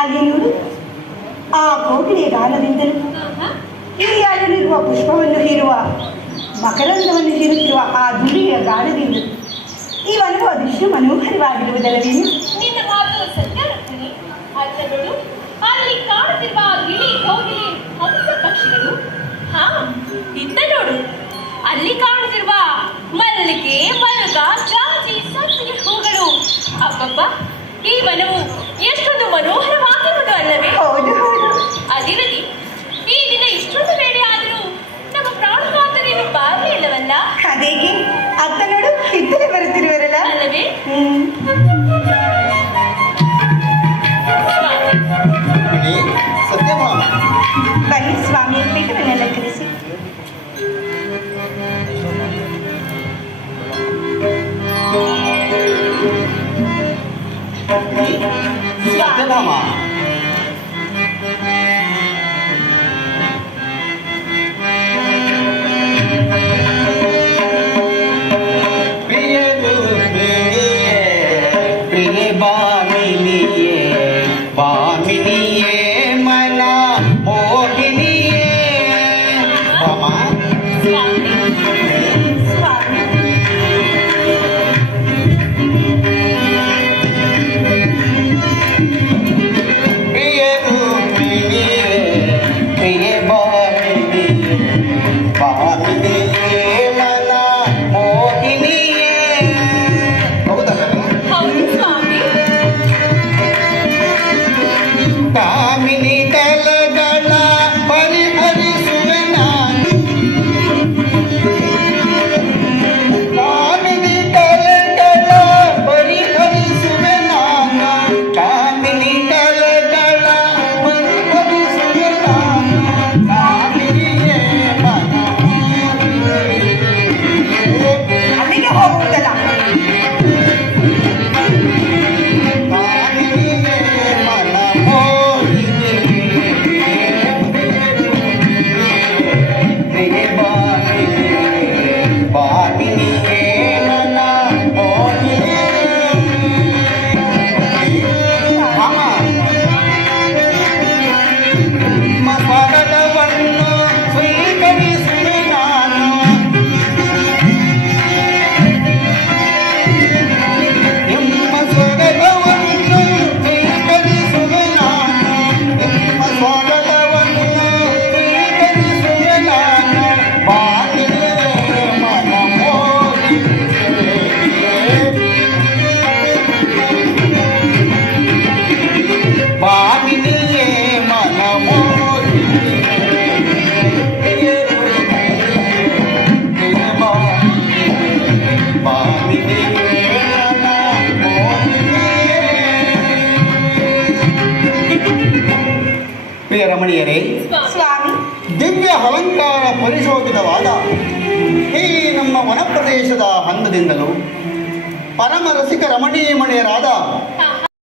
ಅಲ್ಲಿ ನೋಡು, ಆ ಕೋಗಿಲೆಯ ಗಾನದಿಂದಲೂ ಈ ಅಲ್ಲಿರುವ ಪುಷ್ಪವನ್ನು ಹೀರುವ ಮಕರಂದವನ್ನು ಹೀರುತ್ತಿರುವ ಆ ದುಡಿಯ ಗಾನದಿಂದ ಈ ವನವು ಅದೃಶ್ಯ ಮನೋಹರವಾಗಿರುವುದಲ್ಲವೇನು? ನಿನ್ನ ಮಾತು ಸತ್ಯ ರತ್ನಿ. ಅಲ್ಲ ನೋಡು, ಅಲ್ಲಿ ಕಾಣುತ್ತಿರುವ ಗಿಳಿ, ಕೋಗಿಲೆ, ಹಂಸ ಪಕ್ಷಿಗಳು. ಹಾ, ಇತ್ತ ನೋಡು, ಅಲ್ಲಿ ಕಾಣುತ್ತಿರುವ ಮಲ್ಲಿಗೆ, ಮರುಗ, ಜಾಜಿ, ಸಂಪಿಗೆ ಹೂಗಳು. ಅಪ್ಪಪ್ಪ, ಈ ವನವು ಎಷ್ಟೊಂದು ಮನೋಹರವಾಗಿರುವುದು ಅಲ್ಲವೇ? ಹೌದು ಹೌದು. ಅದಿರಲಿ, ಈ ದಿನ ಇಷ್ಟೊಂದು ಬೇಡ ಆದರೂ ನಮ್ಮ ಪ್ರಾಣನಾಥನೇನು ಬಾರಿ ಇಲ್ಲವಲ್ಲ? ಅದೇಗೆ ಅತ್ತ ನೋಡು, ಇತ್ತಲೇ ಬರುತ್ತಿರುವರಲ್ಲ ಅಲ್ಲವೇ? ಸತ್ಯಭಾಮ, ಬನ್ನಿ ಸ್ವಾಮಿ, ಪೀಠವನ್ನೆಲ್ಲ ಕಲಿಸಿ. ಸತ್ಯಭಾಮ, ಬಾಮಿನಿಯೇ ಮನ ಮೋಹಿನಿಯೇ. ಸ್ವಾಮಿ, ಪ್ರಿಯ ರೂಪಿಣಿಯೇ, ಪ್ರಿಯ ಬಾಮಿನಿಯೇ, ಬಾಮಿನಿಯೇ ಮನ ಮೋಹಿನಿಯೇ. ಹೌದಲ್ಲ? ಹೌದು ಸ್ವಾಮಿ. ಕಾಮಿನಿ ಕಲಗಳ ಪರಿಹರಿಸುವೆ ನಾನು, ಕಾಮಿನಿ ಕಲಗಳ ಪರಿಹರಿಸುವೆ ನಾನು, ಕಾಮಿನಿ ಕಲಗಳ ಪರಿಹರಿಸುವೆ ನಾನು, ಕಾಮಿನಿಯೇ ಮನ ಅಲ್ಲಿಗೆ ಹೋಗುವುದಲ್ಲ. ಕಾಮಿನಿಯೇ ಮನ ಮೋಹಿನಿಯೇ, ಪ್ರಿಯ ಬಾಮಿನಿಯೇ, ಬಾಮಿನಿಯೇ ಮನ ಮೋಹಿನಿಯೇ. ಅಮ್ಮ, ನಿಮ್ಮ ಸ್ವರವನ್ನು ಸ್ವೀಕರಿಸುವೆ ನಾನು, ನಿಮ್ಮ ಸ್ವರವನ್ನು ಸ್ವೀಕರಿಸುವೆ ನಾನು, ನಿಮ್ಮ ಸ್ವರವನ್ನು ಸ್ವೀಕರಿಸುವೆ ನಾನು, ಬಾಗಿಲೇ ಮನ ಮೋಹಿನಿಯೇ, ಬಾಗಿಲಿಯೇ ಮನ ಮೋಹಿನಿಯೇ, ಬಾಗಿಲಿಯೇ ಮನ ಮೋಹಿನಿಯೇ. ಪ್ರಿಯ ರಮಣೀಯರೇ, ಸ್ವಾಮಿ, ದಿವ್ಯ ಅಲಂಕಾರ ಪರಿಶೋಧಿತವಾದ ಈ ನಮ್ಮ ವನಪ್ರದೇಶದ ಹಂದದಿಂದಲೂ ಪರಮ ರಸಿಕ ರಮಣೀಯಮಣಿಯರಾದ ಹಾ,